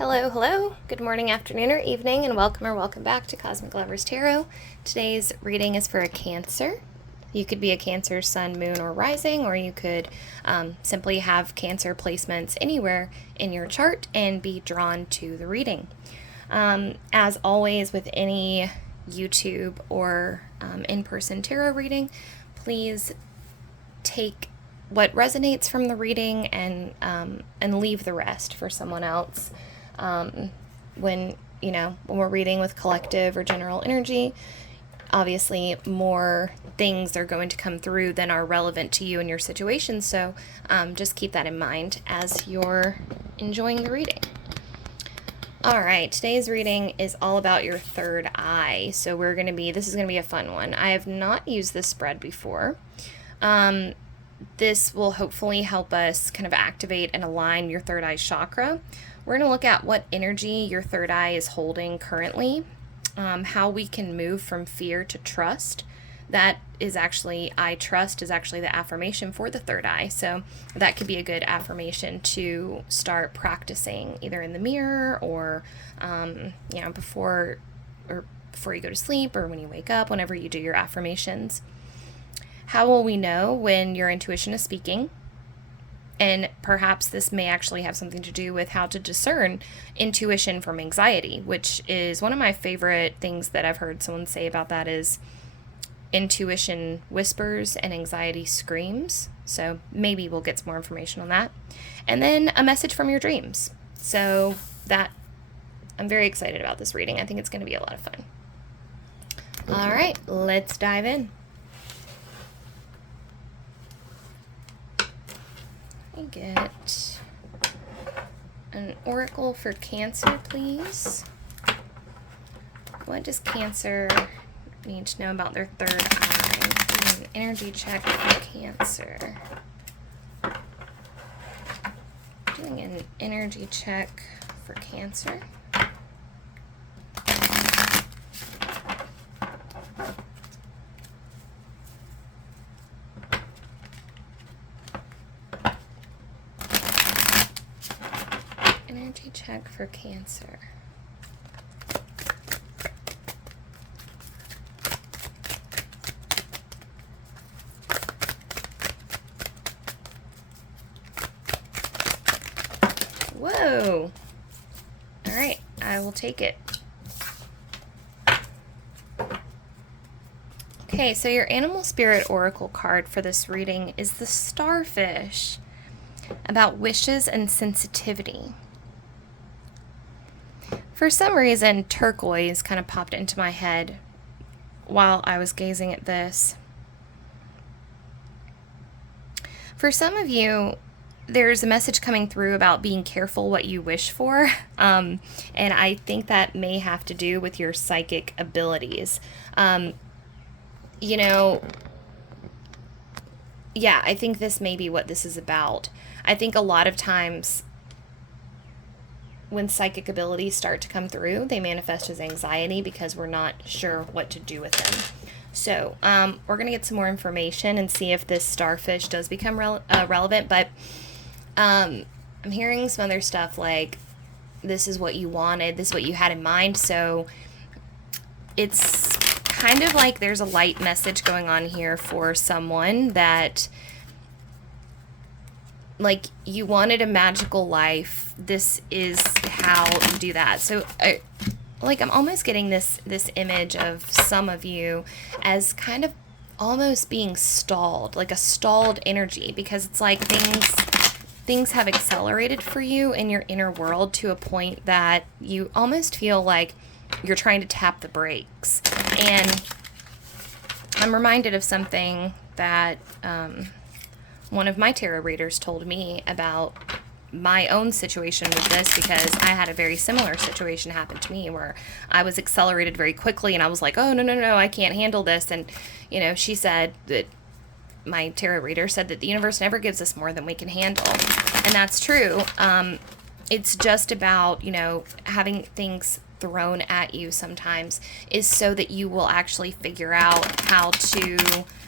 Hello, hello. Good morning, afternoon, or evening, and welcome back to Cosmic Lovers Tarot. Today's reading is for a Cancer. You could be a Cancer sun, moon, or rising, or you could simply have Cancer placements anywhere in your chart and be drawn to the reading. As always, with any YouTube or in-person tarot reading, please take what resonates from the reading and leave the rest for someone else. When we're reading with collective or general energy, obviously more things are going to come through than are relevant to you and your situation. So just keep that in mind as you're enjoying the reading. All right, today's reading is all about your third eye. So this is going to be a fun one. I have not used this spread before. This will hopefully help us kind of activate and align your third eye chakra. We're going to look at what energy your third eye is holding currently, how we can move from fear to trust. That is actually, I trust is actually the affirmation for the third eye. So that could be a good affirmation to start practicing either in the mirror or, before you go to sleep or when you wake up, whenever you do your affirmations. How will we know when your intuition is speaking? And perhaps this may actually have something to do with how to discern intuition from anxiety, which is one of my favorite things that I've heard someone say about that is intuition whispers and anxiety screams. So maybe we'll get some more information on that. And then a message from your dreams. So that I'm very excited about this reading. I think it's going to be a lot of fun. All right, let's dive in. Get an oracle for Cancer, please. What does Cancer need to know about their third eye? An energy check for Cancer. Doing an energy check for Cancer. Energy check for Cancer. Whoa! All right, I will take it. Okay, so your animal spirit oracle card for this reading is the Starfish, about wishes and sensitivity. For some reason, turquoise kind of popped into my head while I was gazing at this. For some of you, there's a message coming through about being careful what you wish for, and I think that may have to do with your psychic abilities. I think this may be what this is about. I think a lot of times when psychic abilities start to come through, they manifest as anxiety because we're not sure what to do with them. So we're going to get some more information and see if this starfish does become relevant. But I'm hearing some other stuff like, this is what you wanted, this is what you had in mind. So it's kind of like there's a light message going on here for someone that, like, you wanted a magical life. This is how you do that. So, I'm almost getting this image of some of you as kind of almost being stalled, like a stalled energy, because it's like things have accelerated for you in your inner world to a point that you almost feel like you're trying to tap the brakes. And I'm reminded of something that one of my tarot readers told me about my own situation with this, because I had a very similar situation happen to me where I was accelerated very quickly and I was like, oh, no, I can't handle this. And, she said that, my tarot reader said that the universe never gives us more than we can handle. And that's true. It's just about, having things thrown at you sometimes is so that you will actually figure out how to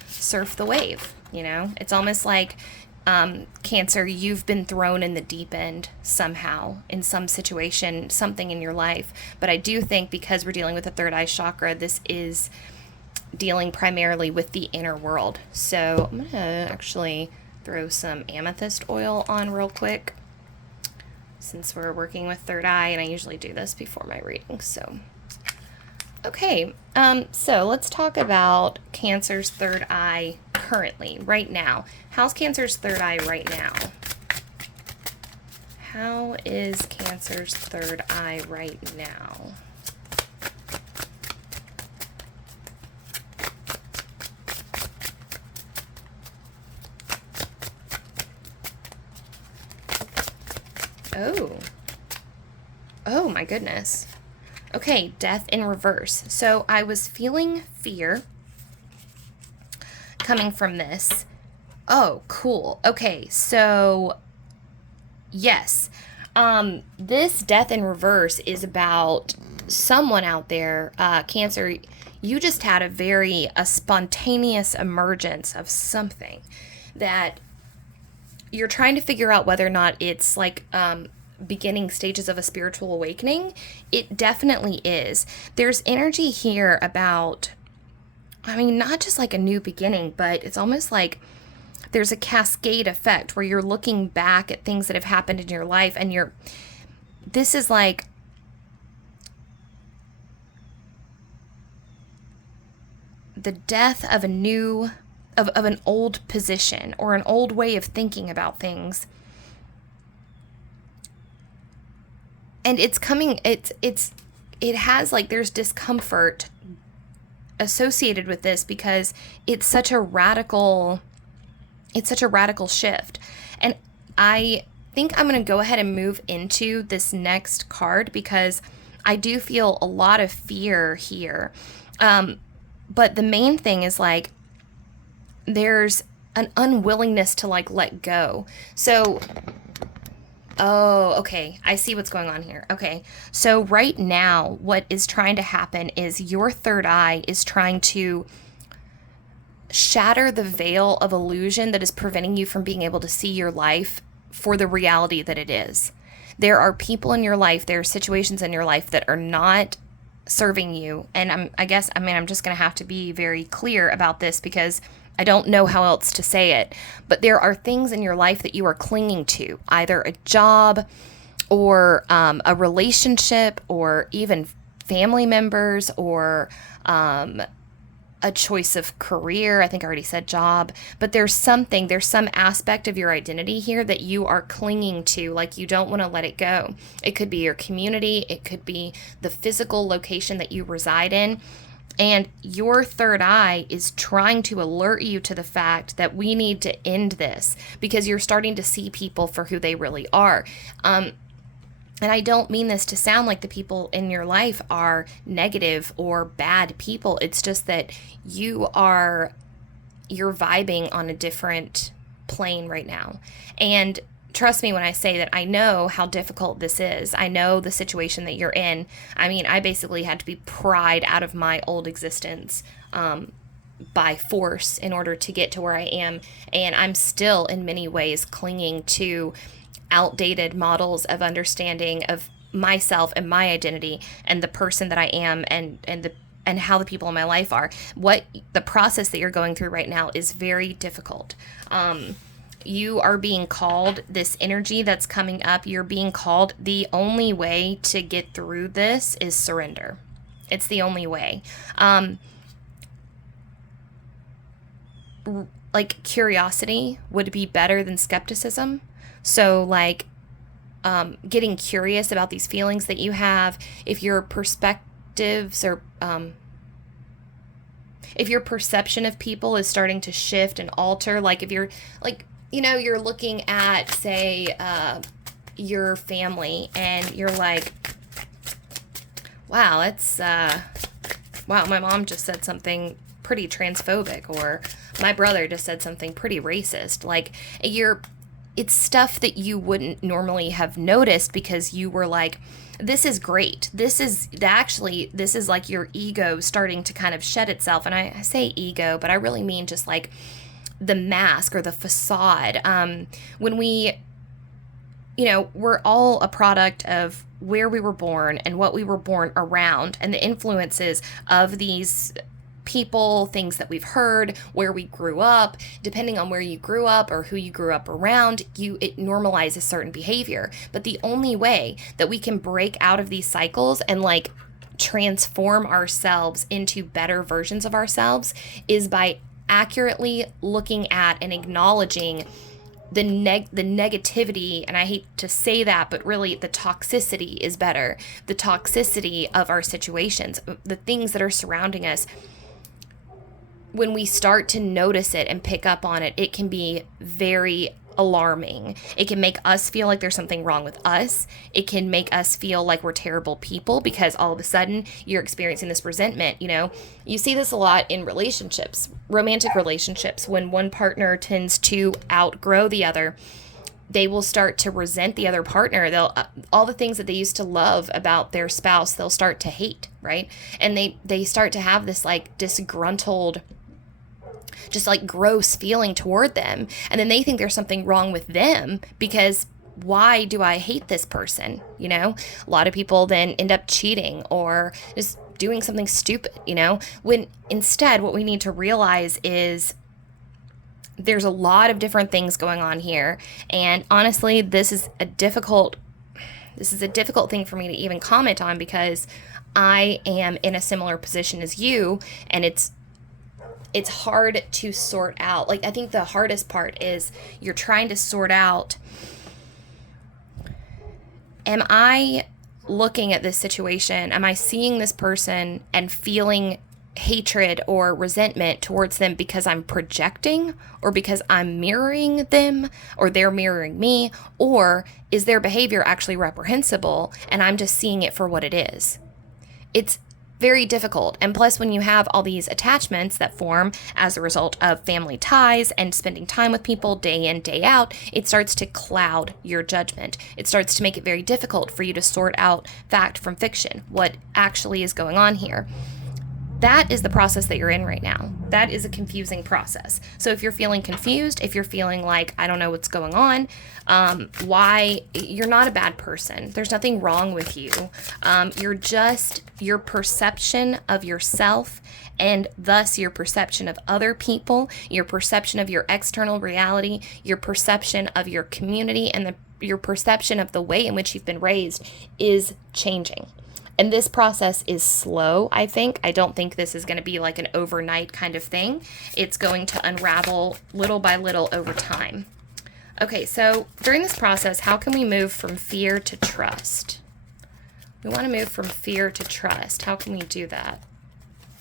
surf the wave. It's almost like Cancer, you've been thrown in the deep end somehow, in some situation, something in your life. But I do think because we're dealing with the third eye chakra, this is dealing primarily with the inner world. So I'm going to actually throw some amethyst oil on real quick, since we're working with third eye, and I usually do this before my reading. So, okay, so let's talk about Cancer's third eye currently, right now. How's Cancer's third eye right now? How is Cancer's third eye right now? Oh my goodness. Okay, death in reverse. So I was feeling fear coming from this. Oh, cool. Okay, so yes. This death in reverse is about someone out there, Cancer. You just had a spontaneous emergence of something that you're trying to figure out whether or not it's like beginning stages of a spiritual awakening. It definitely is. There's energy here about, I mean, not just like a new beginning, but it's almost like there's a cascade effect where you're looking back at things that have happened in your life, and this is like, the death of an old position or an old way of thinking about things. And it's coming, it has like, there's discomfort associated with this because it's such a radical shift. And I think I'm going to go ahead and move into this next card because I do feel a lot of fear here. But the main thing is like, there's an unwillingness to like let go. So, oh, okay. I see what's going on here. Okay. So right now, what is trying to happen is your third eye is trying to shatter the veil of illusion that is preventing you from being able to see your life for the reality that it is. There are people in your life, there are situations in your life that are not serving you. And I'm just going to have to be very clear about this because I don't know how else to say it. But there are things in your life that you are clinging to, either a job or a relationship or even family members or a choice of career. I think I already said job, but there's some aspect of your identity here that you are clinging to, like you don't want to let it go. It could be your community. It could be the physical location that you reside in. And your third eye is trying to alert you to the fact that we need to end this because you're starting to see people for who they really are. And I don't mean this to sound like the people in your life are negative or bad people. It's just that you're vibing on a different plane right now. And trust me when I say that I know how difficult this is. I know the situation that you're in. I mean, I basically had to be pried out of my old existence by force in order to get to where I am. And I'm still in many ways clinging to outdated models of understanding of myself and my identity and the person that I am and how the people in my life are. What the process that you're going through right now is very difficult. You are being called, this energy that's coming up, you're being called, the only way to get through this is surrender. It's the only way. Like curiosity would be better than skepticism. So like getting curious about these feelings that you have, if your perspectives or if your perception of people is starting to shift and alter, like if you're like, you're looking at, say, your family and you're like, wow, my mom just said something pretty transphobic, or my brother just said something pretty racist. Like it's stuff that you wouldn't normally have noticed because you were like, this is great. This is like your ego starting to kind of shed itself. And I say ego, but I really mean just like the mask or the facade. When we, we're all a product of where we were born and what we were born around and the influences of these people, things that we've heard, where we grew up. Depending on where you grew up or who you grew up around, it normalizes certain behavior. But the only way that we can break out of these cycles and like transform ourselves into better versions of ourselves is by accurately looking at and acknowledging the negativity, and I hate to say that, but really the toxicity is better. The toxicity of our situations, the things that are surrounding us. When we start to notice it and pick up on it, it can be very alarming. It can make us feel like there's something wrong with us. It can make us feel like we're terrible people because all of a sudden you're experiencing this resentment. You see this a lot in relationships, romantic relationships. When one partner tends to outgrow the other, they will start to resent the other partner. They'll all the things that they used to love about their spouse, they'll start to hate, right? And they start to have this like disgruntled, just like gross feeling toward them. And then they think there's something wrong with them because why do I hate this person? A lot of people then end up cheating or just doing something stupid, when instead what we need to realize is there's a lot of different things going on here. And honestly, this is a difficult thing for me to even comment on because I am in a similar position as you, and it's hard to sort out. Like, I think the hardest part is you're trying to sort out, am I looking at this situation? Am I seeing this person and feeling hatred or resentment towards them because I'm projecting or because I'm mirroring them or they're mirroring me? Or is their behavior actually reprehensible and I'm just seeing it for what it is? It's very difficult. And plus, when you have all these attachments that form as a result of family ties and spending time with people day in, day out, it starts to cloud your judgment. It starts to make it very difficult for you to sort out fact from fiction, what actually is going on here. That is the process that you're in right now. That is a confusing process. So if you're feeling confused, if you're feeling like, I don't know what's going on, you're not a bad person. There's nothing wrong with you. You're just your perception of yourself and thus your perception of other people, your perception of your external reality, your perception of your community, and your perception of the way in which you've been raised is changing. And this process is slow, I think. I don't think this is going to be like an overnight kind of thing. It's going to unravel little by little over time. Okay, so during this process, how can we move from fear to trust? We want to move from fear to trust. How can we do that?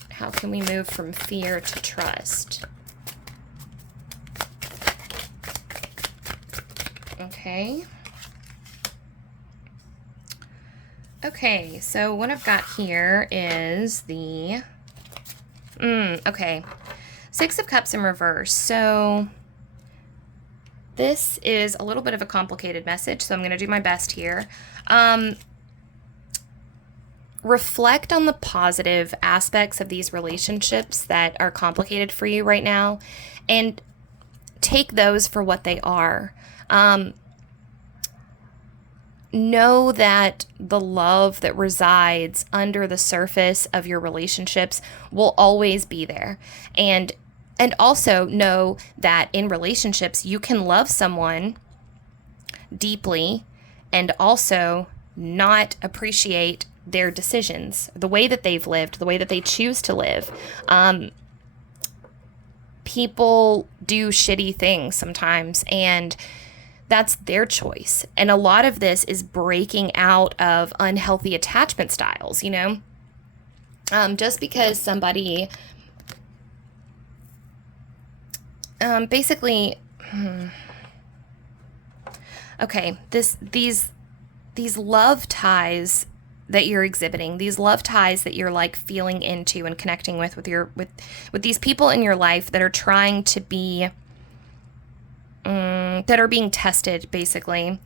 How can we move from fear to trust? Okay. Okay, so what I've got here is the, okay, Six of Cups in reverse. So this is a little bit of a complicated message, so I'm going to do my best here. Reflect on the positive aspects of these relationships that are complicated for you right now and take those for what they are. Know that the love that resides under the surface of your relationships will always be there. And also know that in relationships, you can love someone deeply and also not appreciate their decisions, the way that they've lived, the way that they choose to live. People do shitty things sometimes, and that's their choice. And a lot of this is breaking out of unhealthy attachment styles, just because somebody basically, okay, these love ties that you're exhibiting, these love ties that you're like feeling into and connecting with these people in your life that are trying to be that are being tested, basically.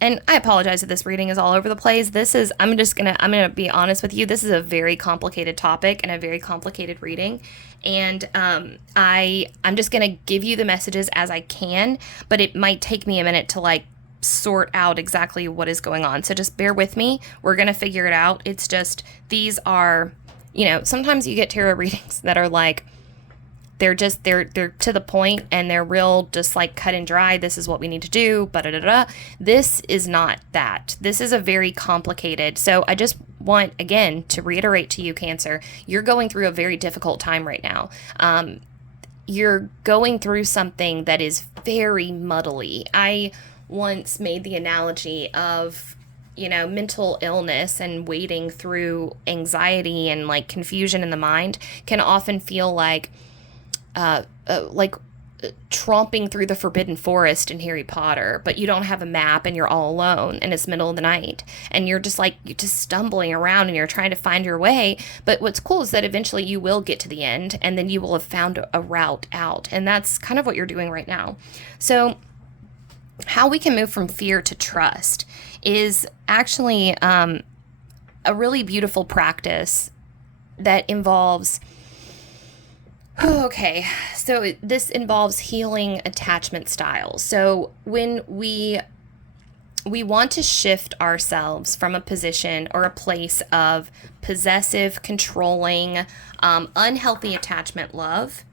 and I apologize if this reading is all over the place. I'm gonna be honest with you. This is a very complicated topic and a very complicated reading. And I'm just gonna give you the messages as I can, but it might take me a minute to like sort out exactly what is going on. So just bear with me. We're gonna figure it out. It's just, these are, sometimes you get tarot readings that are like, they're to the point and they're real, just like cut and dry. This is what we need to do. This is not that. This is a very complicated. So I just want, again, to reiterate to you, Cancer, you're going through a very difficult time right now. You're going through something that is very muddly. I once made the analogy of, mental illness and wading through anxiety and like confusion in the mind can often feel like tromping through the forbidden forest in Harry Potter, but you don't have a map and you're all alone and it's middle of the night and you're just stumbling around and you're trying to find your way. But what's cool is that eventually you will get to the end and then you will have found a route out. And that's kind of what you're doing right now. So how we can move from fear to trust is actually a really beautiful practice that involves okay, so this involves healing attachment styles. So when we want to shift ourselves from a position or a place of possessive, controlling, unhealthy attachment love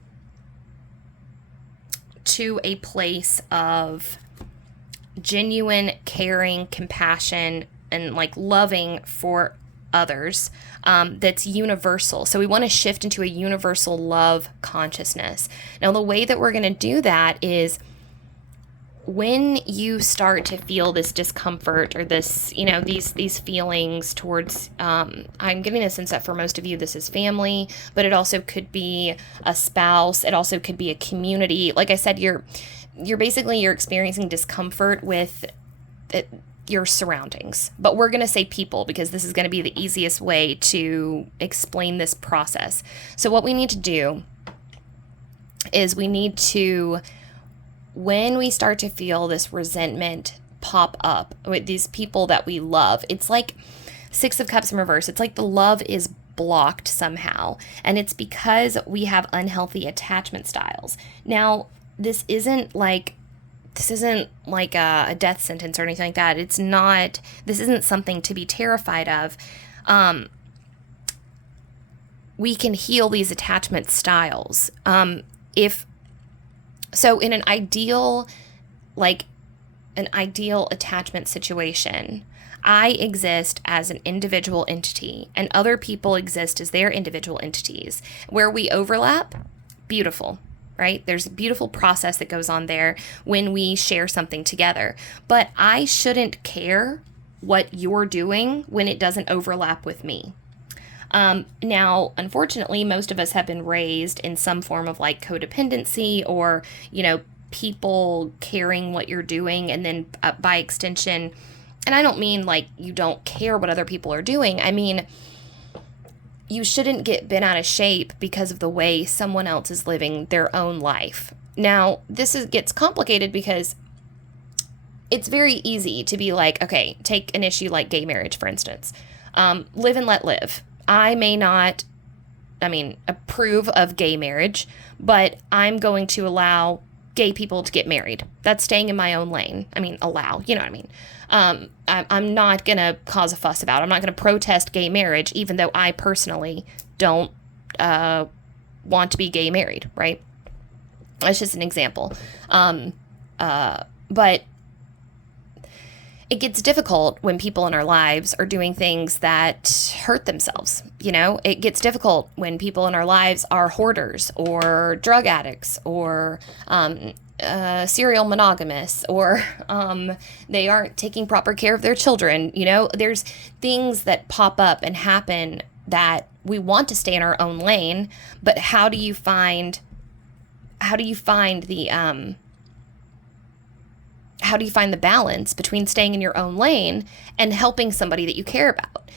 to a place of genuine, caring, compassion, and like loving for others, that's universal. So we want to shift into a universal love consciousness. Now, the way that we're going to do that is when you start to feel this discomfort or this, these feelings towards, I'm getting a sense that for most of you, this is family, but it also could be a spouse. It also could be a community. Like I said, you're experiencing discomfort with your surroundings, but we're going to say people because this is going to be the easiest way to explain this process. So what we need to do is when we start to feel this resentment pop up with these people that we love, it's like Six of Cups in reverse. It's like the love is blocked somehow, and it's because we have unhealthy attachment styles. Now, this isn't like a death sentence or anything like that. This isn't something to be terrified of. We can heal these attachment styles. In an ideal attachment situation, I exist as an individual entity and other people exist as their individual entities. Where we overlap, beautiful. Right? There's a beautiful process that goes on there when we share something together. But I shouldn't care what you're doing when it doesn't overlap with me. Now, unfortunately, most of us have been raised in some form of like codependency or, people caring what you're doing. And then by extension, and I don't mean like you don't care what other people are doing. I mean, you shouldn't get bent out of shape because of the way someone else is living their own life. Now, gets complicated because it's very easy to be like, okay, take an issue like gay marriage, for instance. Live and let live. I may not, approve of gay marriage, but I'm going to allow gay people to get married. That's staying in my own lane. Allow, you know what I mean? I'm not going to cause a fuss about it. I'm not going to protest gay marriage, even though I personally don't want to be gay married, right? That's just an example. But it gets difficult when people in our lives are doing things that hurt themselves. It gets difficult when people in our lives are hoarders or drug addicts or serial monogamous or they aren't taking proper care of their children. There's things that pop up and happen that we want to stay in our own lane, but how do you find the balance between staying in your own lane and helping somebody that you care about?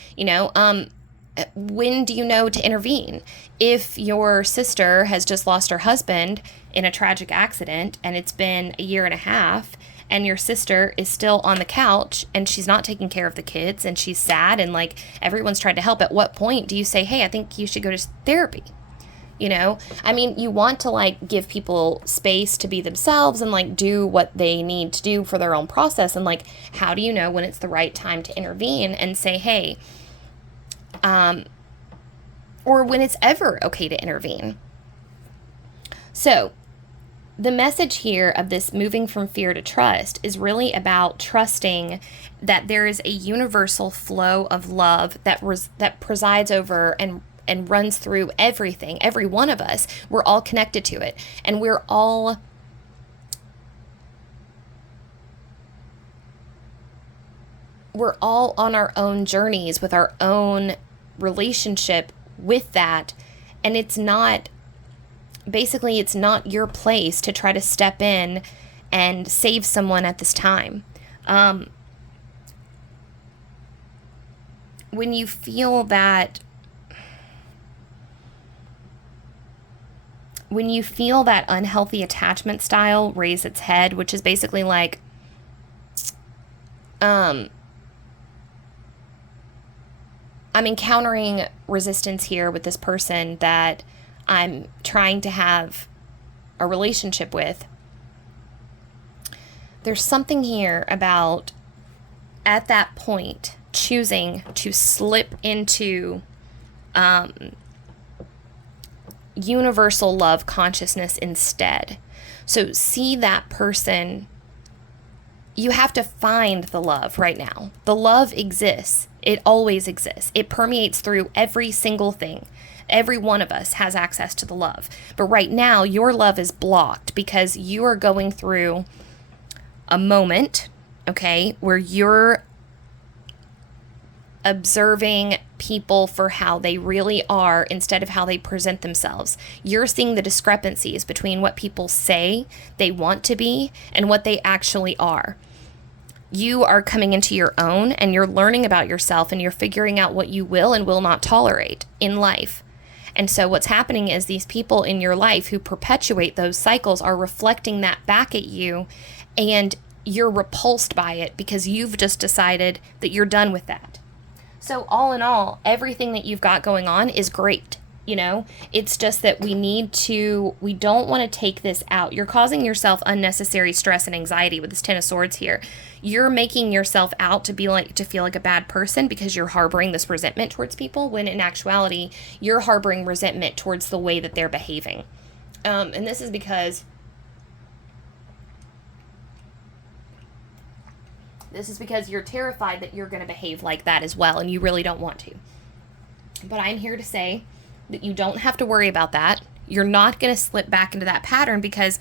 When do you know to intervene? If your sister has just lost her husband in a tragic accident and it's been a year and a half and your sister is still on the couch and she's not taking care of the kids and she's sad and like everyone's tried to help, at what point do you say, hey, I think you should go to therapy? You know, I mean, you want to like give people space to be themselves and like do what they need to do for their own process. And like, how do you know when it's the right time to intervene and say, hey, or when it's ever okay to intervene? So the message here of this moving from fear to trust is really about trusting that there is a universal flow of love that presides over and runs through everything, every one of us. We're all connected to it, and we're all on our own journeys with our own relationship with that. And it's not your place to try to step in and save someone at this time. When you feel that unhealthy attachment style raise its head, which is basically like, I'm encountering resistance here with this person that I'm trying to have a relationship with. There's something here about, at that point, choosing to slip into universal love consciousness instead. So see that person. You have to find the love right now. The love exists. It always exists. It permeates through every single thing. Every one of us has access to the love. But right now, your love is blocked because you are going through a moment, okay, where you're observing people for how they really are instead of how they present themselves. You're seeing the discrepancies between what people say they want to be and what they actually are. You are coming into your own and you're learning about yourself and you're figuring out what you will and will not tolerate in life. And so what's happening is these people in your life who perpetuate those cycles are reflecting that back at you, and you're repulsed by it because you've just decided that you're done with that. So all in all, everything that you've got going on is great. You know, it's just that we don't want to take this out. You're causing yourself unnecessary stress and anxiety with this Ten of Swords here. You're making yourself out to feel like a bad person because you're harboring this resentment towards people, when in actuality, you're harboring resentment towards the way that they're behaving. And this is because you're terrified that you're going to behave like that as well, and you really don't want to. But I'm here to say that you don't have to worry about that. You're not going to slip back into that pattern because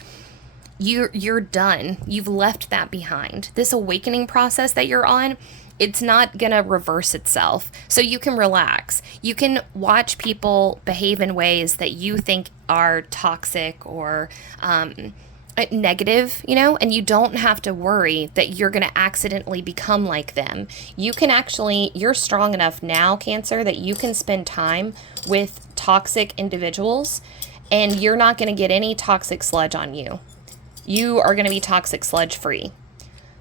you're done. You've left that behind. This awakening process that you're on, it's not going to reverse itself. So you can relax. You can watch people behave in ways that you think are toxic or negative, you know, and you don't have to worry that you're going to accidentally become like them. You're strong enough now, Cancer, that you can spend time with toxic individuals and you're not going to get any toxic sludge on you. You are going to be toxic sludge free.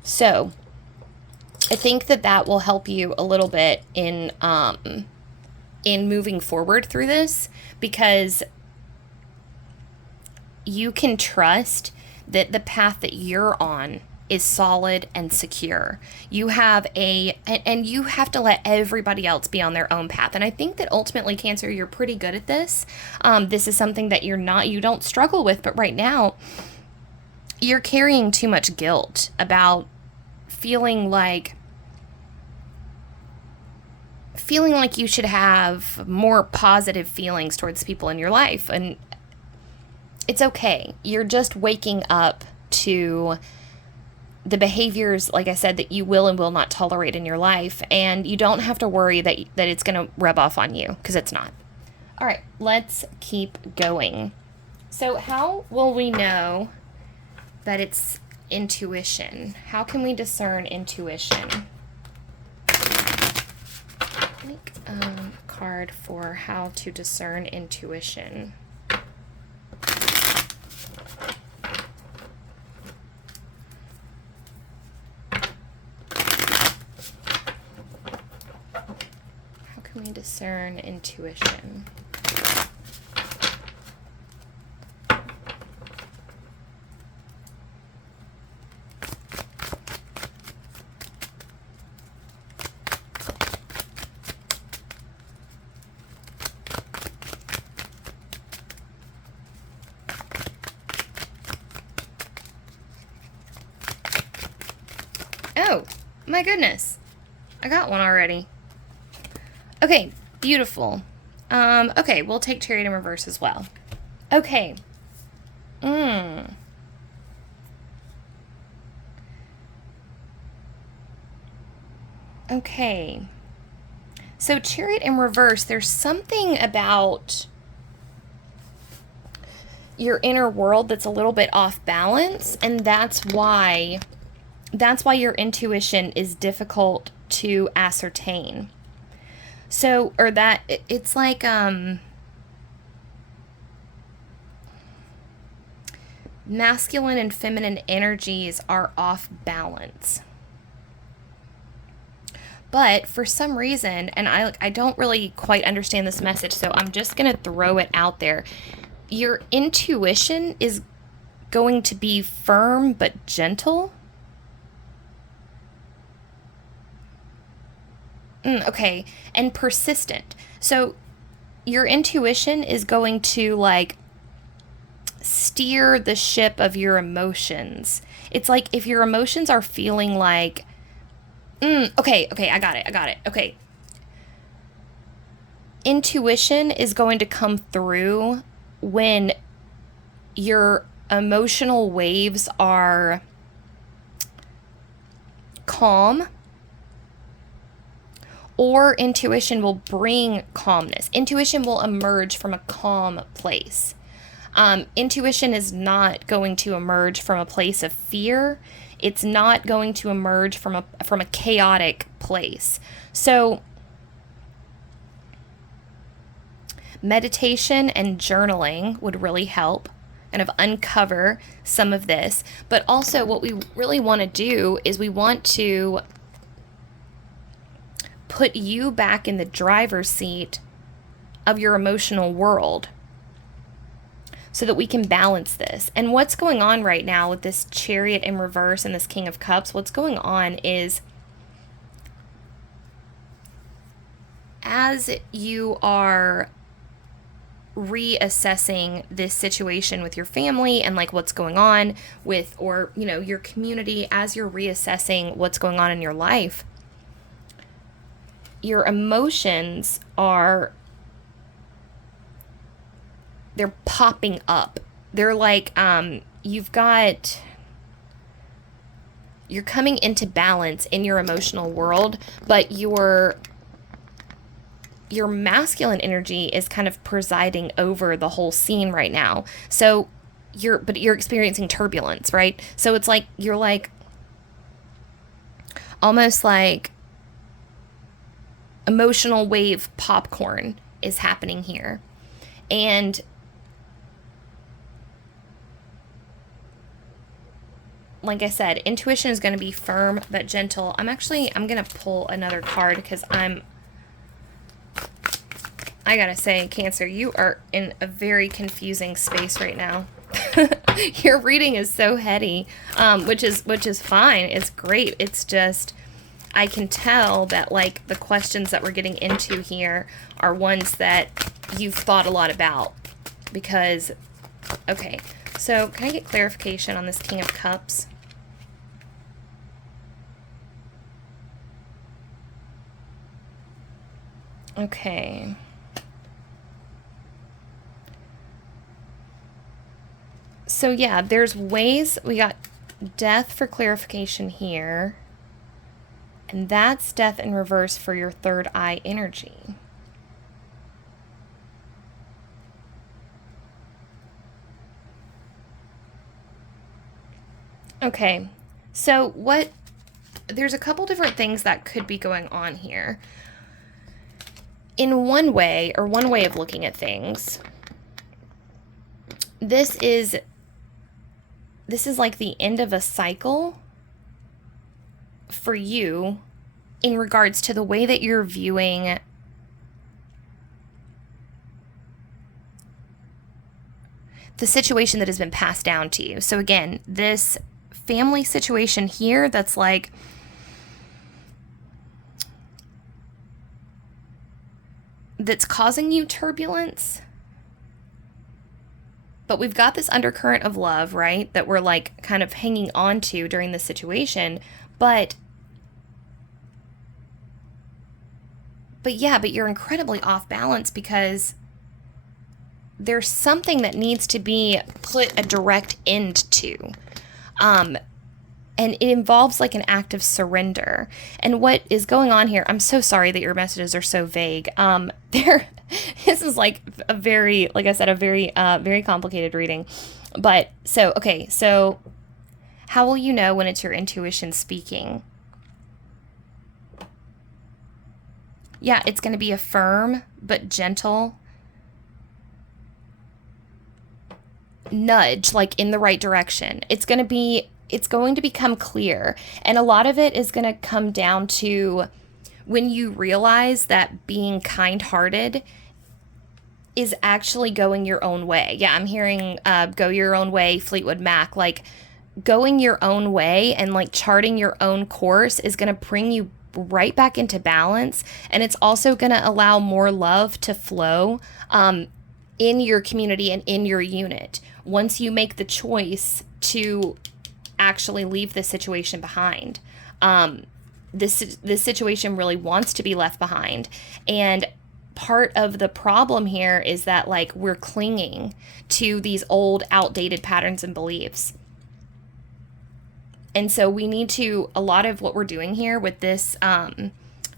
So I think that will help you a little bit in moving forward through this, because you can trust that the path that you're on is solid and secure. You have and you have to let everybody else be on their own path. And I think that ultimately, Cancer, you're pretty good at this. This is something that you don't struggle with, but right now you're carrying too much guilt about feeling like you should have more positive feelings towards people in your life. And it's okay. You're just waking up to the behaviors, like I said, that you will and will not tolerate in your life. And you don't have to worry that it's going to rub off on you, because it's not. All right, let's keep going. So how will we know that it's intuition? How can we discern intuition? Make a card for how to discern intuition. can we discern intuition? Oh, my goodness. I got one already. Okay, beautiful. Okay, we'll take Chariot in reverse as well. Okay. Okay. So Chariot in reverse, there's something about your inner world that's a little bit off balance, and that's why your intuition is difficult to ascertain. So, or that it's like masculine and feminine energies are off balance. But for some reason, and I don't really quite understand this message, so I'm just going to throw it out there. Your intuition is going to be firm but gentle. Okay, and persistent. So your intuition is going to like steer the ship of your emotions. It's like if your emotions are feeling like, okay, I got it. Okay. Intuition is going to come through when your emotional waves are calm, or intuition will bring calmness. Intuition will emerge from a calm place. Intuition is not going to emerge from a place of fear. It's not going to emerge from a chaotic place. So meditation and journaling would really help kind of uncover some of this. But also what we really want to do is we want to put you back in the driver's seat of your emotional world so that we can balance this. And what's going on right now with this Chariot in reverse and this King of Cups, what's going on is as you are reassessing this situation with your family and like what's going on with, or, you know, your community, as you're reassessing what's going on in your life, your emotions they're popping up. They're like, you're coming into balance in your emotional world, but your masculine energy is kind of presiding over the whole scene right now. So you're experiencing turbulence, right? So it's like, you're like, almost like emotional wave popcorn is happening here. And like I said, intuition is going to be firm but gentle. I'm going to pull another card because I gotta say, Cancer, you are in a very confusing space right now. Your reading is so heady, which is fine. It's great. It's just, I can tell that like the questions that we're getting into here are ones that you've thought a lot about. Because, okay, so can I get clarification on this King of Cups? Okay. So yeah, there's ways. We got death for clarification here. And that's death in reverse for your third eye energy. Okay, so there's a couple different things that could be going on here. In one way of looking at things, this is like the end of a cycle for you in regards to the way that you're viewing the situation that has been passed down to you. So again, this family situation here that's like, that's causing you turbulence, but we've got this undercurrent of love, right, that we're like kind of hanging on to during this situation. But you're incredibly off balance because there's something that needs to be put a direct end to. And it involves like an act of surrender. And what is going on here, I'm so sorry that your messages are so vague. This is like a very, like I said, a very, very complicated reading. But so how will you know when it's your intuition speaking? Yeah, it's going to be a firm but gentle nudge, like in the right direction. It's going to become clear. And a lot of it is going to come down to when you realize that being kind-hearted is actually going your own way. Yeah, I'm hearing go your own way, Fleetwood Mac. Like going your own way and like charting your own course is going to bring you right back into balance. And it's also going to allow more love to flow in your community and in your unit once you make the choice to actually leave this situation behind. This situation really wants to be left behind. And part of the problem here is that like we're clinging to these old outdated patterns and beliefs. And so we need to, a lot of what we're doing here with this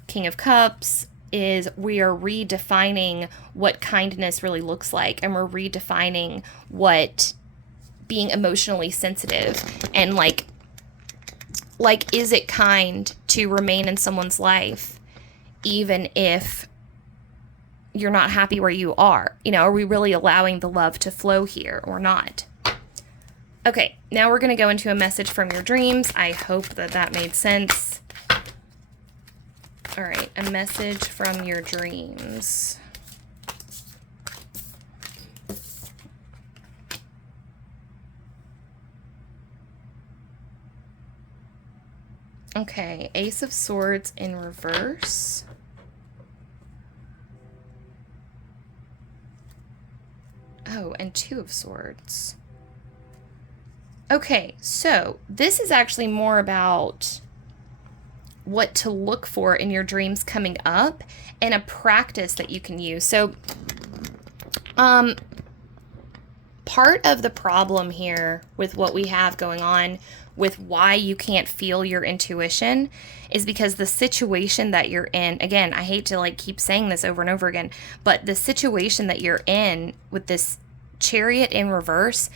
King of Cups is we are redefining what kindness really looks like. And we're redefining what being emotionally sensitive and like, is it kind to remain in someone's life even if you're not happy where you are? You know, are we really allowing the love to flow here or not? Okay, now we're going to go into a message from your dreams. I hope that made sense. All right, a message from your dreams. Okay, Ace of Swords in reverse. Oh, and Two of Swords. Okay, so this is actually more about what to look for in your dreams coming up and a practice that you can use. So, part of the problem here with what we have going on with why you can't feel your intuition is because the situation that you're in, again, I hate to like keep saying this over and over again, but the situation that you're in with this Chariot in reverse,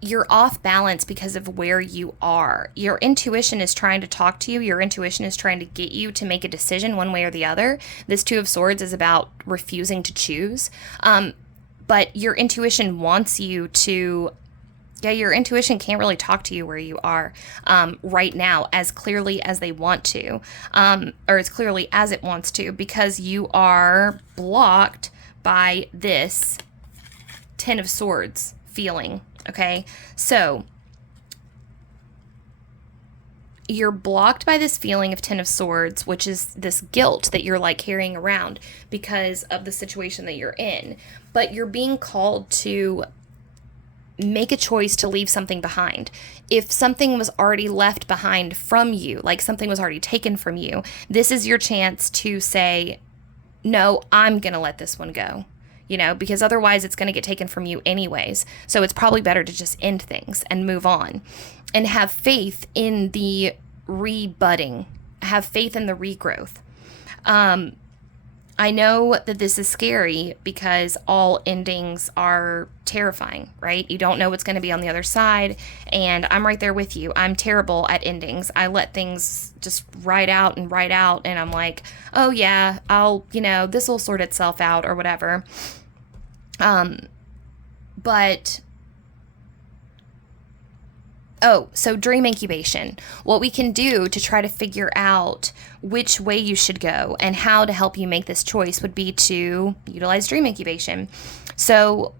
you're off balance because of where you are. Your intuition is trying to talk to you. Your intuition is trying to get you to make a decision one way or the other. This Two of Swords is about refusing to choose. But your intuition wants you to, your intuition can't really talk to you where you are right now as clearly as they want to, or as clearly as it wants to, because you are blocked by this Ten of Swords feeling. Okay, so you're blocked by this feeling of Ten of Swords, which is this guilt that you're like carrying around because of the situation that you're in. But you're being called to make a choice to leave something behind. If something was already left behind from you, like something was already taken from you, this is your chance to say, no, I'm going to let this one go. You know, because otherwise it's going to get taken from you anyways. So it's probably better to just end things and move on and have faith in the rebudding, have faith in the regrowth. I know that this is scary because all endings are terrifying, right? You don't know what's going to be on the other side. And I'm right there with you. I'm terrible at endings. I let things just ride out. And I'm like, oh yeah, this will sort itself out or whatever. So dream incubation. What we can do to try to figure out which way you should go and how to help you make this choice would be to utilize dream incubation. So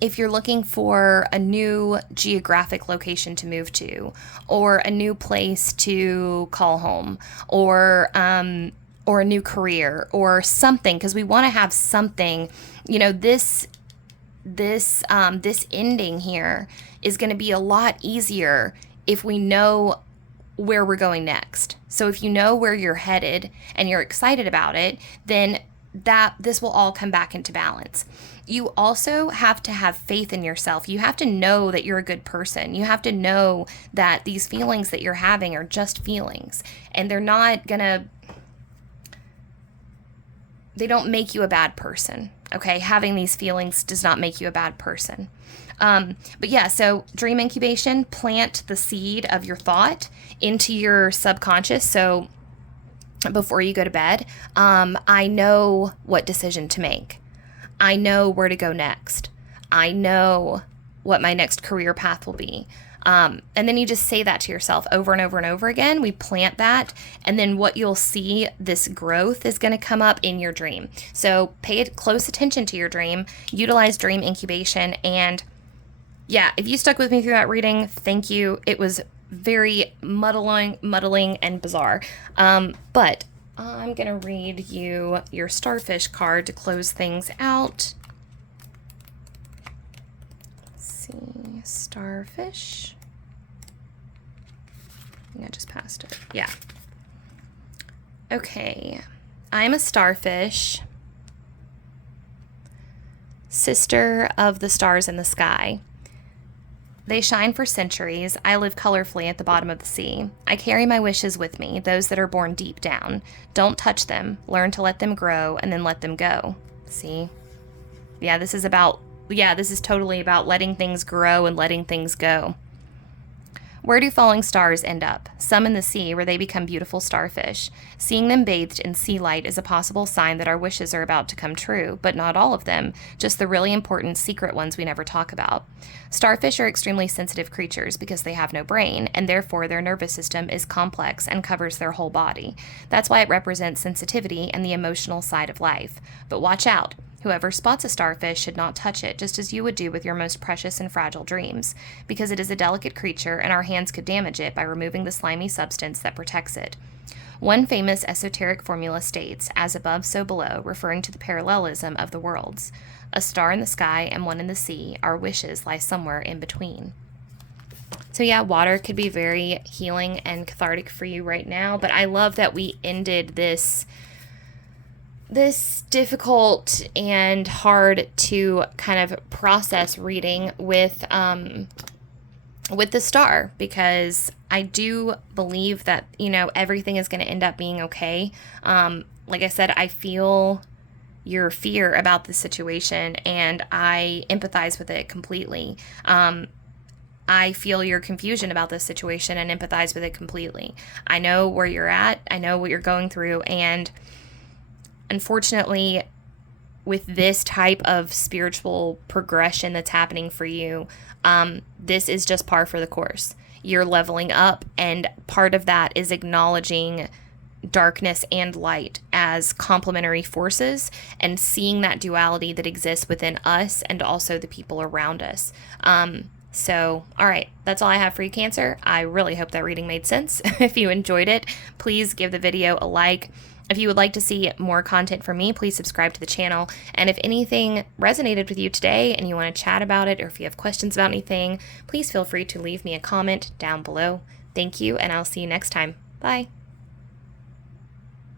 if you're looking for a new geographic location to move to, or a new place to call home, or a new career, or something, because we want to have something, this ending here is going to be a lot easier if we know where we're going next. So if you know where you're headed and you're excited about it, then this will all come back into balance. You also have to have faith in yourself. You have to know that you're a good person. You have to know that these feelings that you're having are just feelings, and they don't make you a bad person. Okay, having these feelings does not make you a bad person. But yeah, so dream incubation, plant the seed of your thought into your subconscious. So before you go to bed, I know what decision to make. I know where to go next. I know what my next career path will be. And then you just say that to yourself over and over and over again. We plant that, and then what you'll see, this growth is going to come up in your dream. So pay close attention to your dream, utilize dream incubation, and yeah, if you stuck with me through that reading, thank you. It was very muddling and bizarre. But I'm going to read you your starfish card to close things out. Let's see, starfish. I think I just passed it. Yeah. Okay. I'm a starfish, sister of the stars in the sky. They shine for centuries. I live colorfully at the bottom of the sea. I carry my wishes with me, those that are born deep down. Don't touch them. Learn to let them grow and then let them go. See? Yeah, this is totally about letting things grow and letting things go. Where do falling stars end up? Some in the sea, where they become beautiful starfish. Seeing them bathed in sea light is a possible sign that our wishes are about to come true, but not all of them, just the really important secret ones we never talk about. Starfish are extremely sensitive creatures because they have no brain, and therefore their nervous system is complex and covers their whole body. That's why it represents sensitivity and the emotional side of life. But watch out. Whoever spots a starfish should not touch it, just as you would do with your most precious and fragile dreams, because it is a delicate creature and our hands could damage it by removing the slimy substance that protects it. One famous esoteric formula states, as above, so below, referring to the parallelism of the worlds. A star in the sky and one in the sea, our wishes lie somewhere in between. So yeah, water could be very healing and cathartic for you right now, but I love that we ended this difficult and hard to kind of process reading with the star, because I do believe that, everything is going to end up being okay. Like I said, I feel your fear about the situation and I empathize with it completely. I feel your confusion about this situation and empathize with it completely. I know where you're at. I know what you're going through, and unfortunately, with this type of spiritual progression that's happening for you, this is just par for the course. You're leveling up, and part of that is acknowledging darkness and light as complementary forces and seeing that duality that exists within us and also the people around us. So, all right, that's all I have for you, Cancer. I really hope that reading made sense. If you enjoyed it, please give the video a like. If you would like to see more content from me, please subscribe to the channel. And if anything resonated with you today and you want to chat about it, or if you have questions about anything, please feel free to leave me a comment down below. Thank you, and I'll see you next time. Bye.